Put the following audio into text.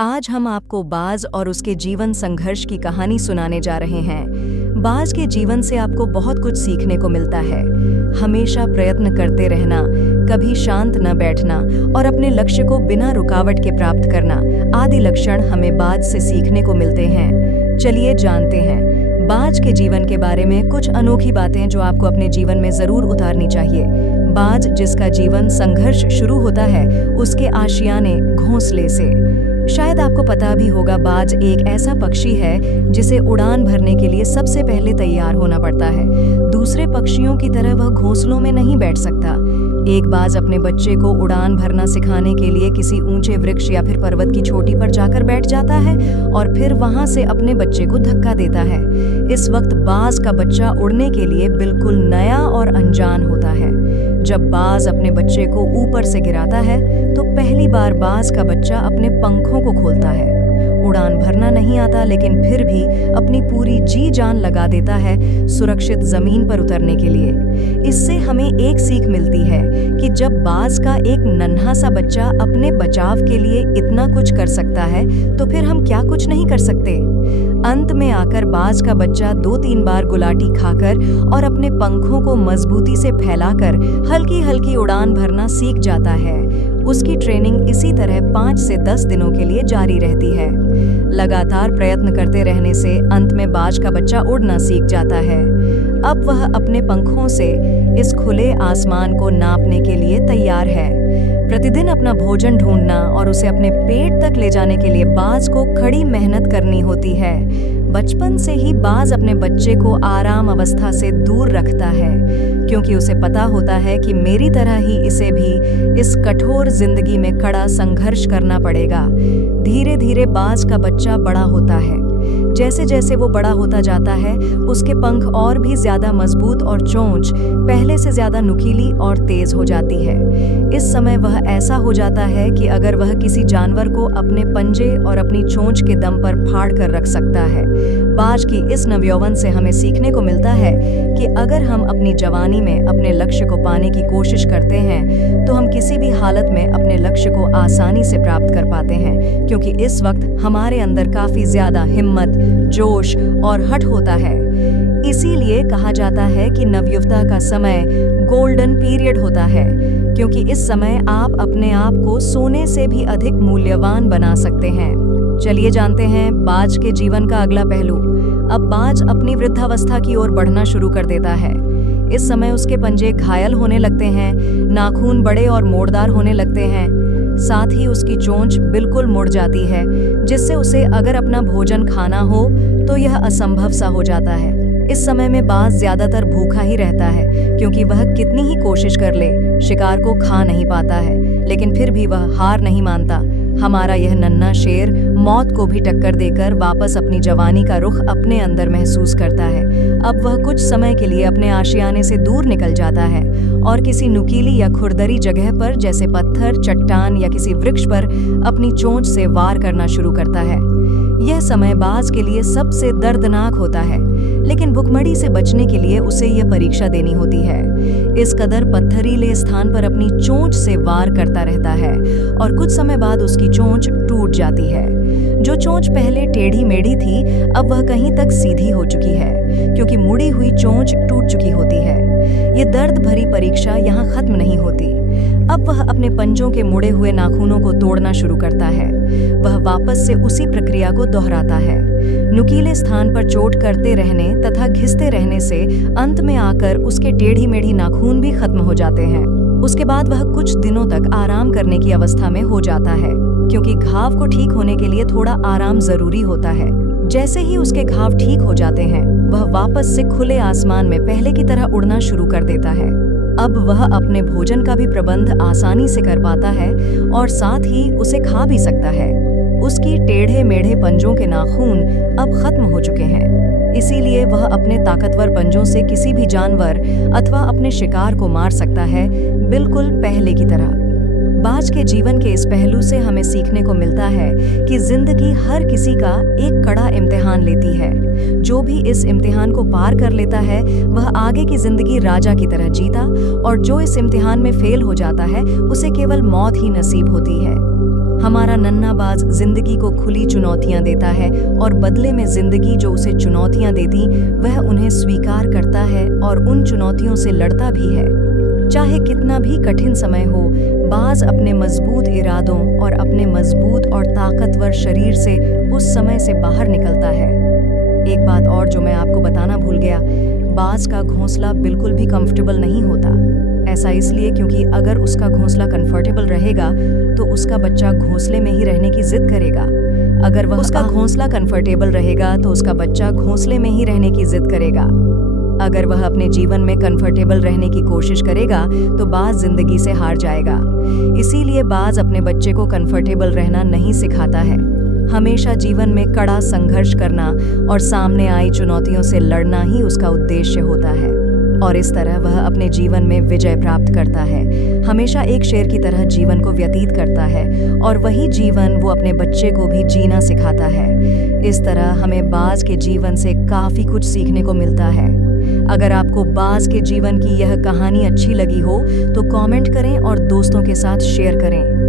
आज हम आपको बाज और उसके जीवन संघर्ष की कहानी सुनाने जा रहे हैं। बाज के जीवन से आपको बहुत कुछ सीखने को मिलता है। हमेशा प्रयत्न करते रहना, कभी शांत न बैठना और अपने लक्ष्य को बिना रुकावट के प्राप्त करना आदि लक्षण हमें बाज से सीखने को मिलते हैं। चलिए जानते हैं बाज के जीवन के बारे में कुछ अनोखी बातें जो आपको अपने जीवन में जरूर उतारनी चाहिए। बाज जिसका जीवन संघर्ष शुरू होता है उसके आशियाने घोंसले से। शायद आपको पता भी होगा, बाज एक ऐसा पक्षी है जिसे उड़ान भरने के लिए सबसे पहले तैयार होना पड़ता है। दूसरे पक्षियों की तरह वह घोंसलों में नहीं बैठ सकता। एक बाज अपने बच्चे को उड़ान भरना सिखाने के लिए किसी ऊंचे वृक्ष या फिर पर्वत की चोटी पर जाकर बैठ जाता है और फिर वहां से अपने बच्चे को धक्का देता है। इस वक्त बाज का बच्चा उड़ने के लिए बिल्कुल नया और अनजान होता है। जब बाज अपने बच्चे को ऊपर से गिराता है तो पहली बार बाज का बच्चा अपने पंखों को खोलता है। उड़ान भरना नहीं आता लेकिन फिर भी अपनी पूरी जी जान लगा देता है सुरक्षित जमीन पर उतरने के लिए। इससे हमें एक सीख मिलती है कि जब बाज का एक नन्हा सा बच्चा अपने बचाव के लिए इतना कुछ कर सकता है तो फिर हम क्या कुछ नहीं कर सकते। अंत में आकर बाज का बच्चा 2-3 बार गुलाटी खाकर और अपने पंखों को मजबूती से फैलाकर हल्की हल्की उड़ान भरना सीख जाता है। उसकी ट्रेनिंग इसी तरह 5 से 10 दिनों के लिए जारी रहती है। लगातार प्रयत्न करते रहने से अंत में बाज का बच्चा उड़ना सीख जाता है। अब वह अपने पंखों से इस खुले आसमान को नापने के लिए तैयार है। प्रतिदिन अपना भोजन ढूंढना और उसे अपने पेट तक ले जाने के लिए बाज को कड़ी मेहनत करनी होती है। बचपन से ही बाज अपने बच्चे को आराम अवस्था से दूर रखता है, क्योंकि उसे पता होता है कि मेरी तरह ही इसे भी इस कठोर जिंदगी में कड़ा संघर्ष करना पड़ेगा। धीरे धीरे बाज का बच्चा बड़ा होता है। जैसे जैसे वो बड़ा होता जाता है उसके पंख और भी ज्यादा मजबूत और चोंच पहले से ज्यादा नुकीली और तेज हो जाती है। इस समय वह ऐसा हो जाता है कि अगर वह किसी जानवर को अपने पंजे और अपनी चोंच के दम पर फाड़ कर रख सकता है। बाज की इस नवयौवन से हमें सीखने को मिलता है कि अगर हम अपनी जवानी में अपने लक्ष्य को पाने की कोशिश करते हैं तो हम किसी भी हालत में अपने लक्ष्य को आसानी से प्राप्त कर पाते हैं, क्योंकि इस वक्त हमारे अंदर काफी ज्यादा हिम्मत, जोश और हठ होता है। इसीलिए कहा जाता है कि नवयुवता का समय गोल्डन पीरियड होता है, क्योंकि इस समय आप अपने आप को सोने से भी अधिक मूल्यवान बना सकते हैं। चलिए जानते हैं बाज के जीवन का अगला पहलू। अब बाज अपनी वृद्धावस्था की ओर बढ़ना शुरू कर देता है। इस समय उसके पंजे घायल होने लगते हैं, नाखून बड़े और मोड़दार होने लगते हैं, साथ ही उसकी चोंच बिल्कुल मुड़ जाती है, जिससे उसे अगर अपना भोजन खाना हो तो यह असंभव सा हो जाता है। इस समय में बाज ज्यादातर भूखा ही रहता है, क्योंकि वह कितनी ही कोशिश कर ले शिकार को खा नहीं पाता है, लेकिन फिर भी वह हार नहीं मानता। हमारा यह नन्हा शेर मौत को भी टक्कर देकर वापस अपनी जवानी का रुख अपने अंदर महसूस करता है। अब वह कुछ समय के लिए अपने आशियाने से दूर निकल जाता है और किसी नुकीली या खुरदरी जगह पर जैसे पत्थर, चट्टान या किसी वृक्ष पर अपनी चोंच से वार करना शुरू करता है। यह समय बाज के लिए सबसे दर्दनाक होता है, लेकिन भुखमरी से बचने के लिए उसे यह परीक्षा देनी होती है। इस कदर पत्थरीले स्थान पर अपनी चोंच से वार करता रहता है और कुछ समय बाद उसकी चोंच टूट जाती है। जो चोंच पहले टेढ़ी मेढ़ी थी अब वह कहीं तक सीधी हो चुकी है, क्योंकि मुड़ी हुई चोंच टूट चुकी होती है। ये दर्द भरी परीक्षा यहाँ खत्म नहीं होती। अब वह अपने पंजों के मुड़े हुए नाखूनों को तोड़ना शुरू करता है। वह वापस से उसी प्रक्रिया को दोहराता है। नुकीले स्थान पर चोट करते रहने तथा घिसते रहने से अंत में आकर उसके टेढ़ी मेढ़ी नाखून भी खत्म हो जाते हैं। उसके बाद वह कुछ दिनों तक आराम करने की अवस्था में हो जाता है, क्योंकि घाव को ठीक होने के लिए थोड़ा आराम जरूरी होता है। जैसे ही उसके घाव ठीक हो जाते हैं वह वापस से खुले आसमान में पहले की तरह उड़ना शुरू कर देता है। अब वह अपने भोजन का भी प्रबंध आसानी से कर पाता है और साथ ही उसे खा भी सकता है। उसकी टेढ़े मेढ़े पंजों के नाखून अब खत्म हो चुके हैं, इसीलिए वह अपने ताकतवर पंजों से किसी भी जानवर अथवा अपने शिकार को मार सकता है, बिल्कुल पहले की तरह। बाज के जीवन के इस पहलू से हमें सीखने को मिलता है कि जिंदगी हर किसी का एक कड़ा इम्तिहान लेती है। जो भी इस इम्तिहान को पार कर लेता है वह आगे की जिंदगी राजा की तरह जीता, और जो इस इम्तिहान में फेल हो जाता है उसे केवल मौत ही नसीब होती है। हमारा नन्हा बाज जिंदगी को खुली चुनौतियां देता है और बदले में जिंदगी जो उसे चुनौतियां देती वह उन्हें स्वीकार करता है और उन चुनौतियों से लड़ता भी है। चाहे कितना भी कठिन समय हो, बाज अपने मजबूत इरादों और अपने मजबूत और ताकतवर शरीर से उस समय से बाहर निकलता है। एक बात और जो मैं आपको बताना भूल गया, बाज का घोंसला बिल्कुल भी कंफर्टेबल नहीं होता। ऐसा इसलिए क्योंकि अगर उसका घोंसला कंफर्टेबल रहेगा तो उसका बच्चा घोंसले में ही रहने की जिद करेगा। अगर वह उसका घोंसला कंफर्टेबल रहेगा तो उसका बच्चा घोंसले में ही रहने की जिद करेगा। अगर वह अपने जीवन में कंफर्टेबल रहने की कोशिश करेगा तो बाज जिंदगी से हार जाएगा। इसीलिए बाज अपने बच्चे को कंफर्टेबल रहना नहीं सिखाता है। हमेशा जीवन में कड़ा संघर्ष करना और सामने आई चुनौतियों से लड़ना ही उसका उद्देश्य होता है और इस तरह वह अपने जीवन में विजय प्राप्त करता है। हमेशा एक शेर की तरह जीवन को व्यतीत करता है और वही जीवन वो अपने बच्चे को भी जीना सिखाता है। इस तरह हमें बाज के जीवन से काफ़ी कुछ सीखने को मिलता है। अगर आपको बाज के जीवन की यह कहानी अच्छी लगी हो तो कमेंट करें और दोस्तों के साथ शेयर करें।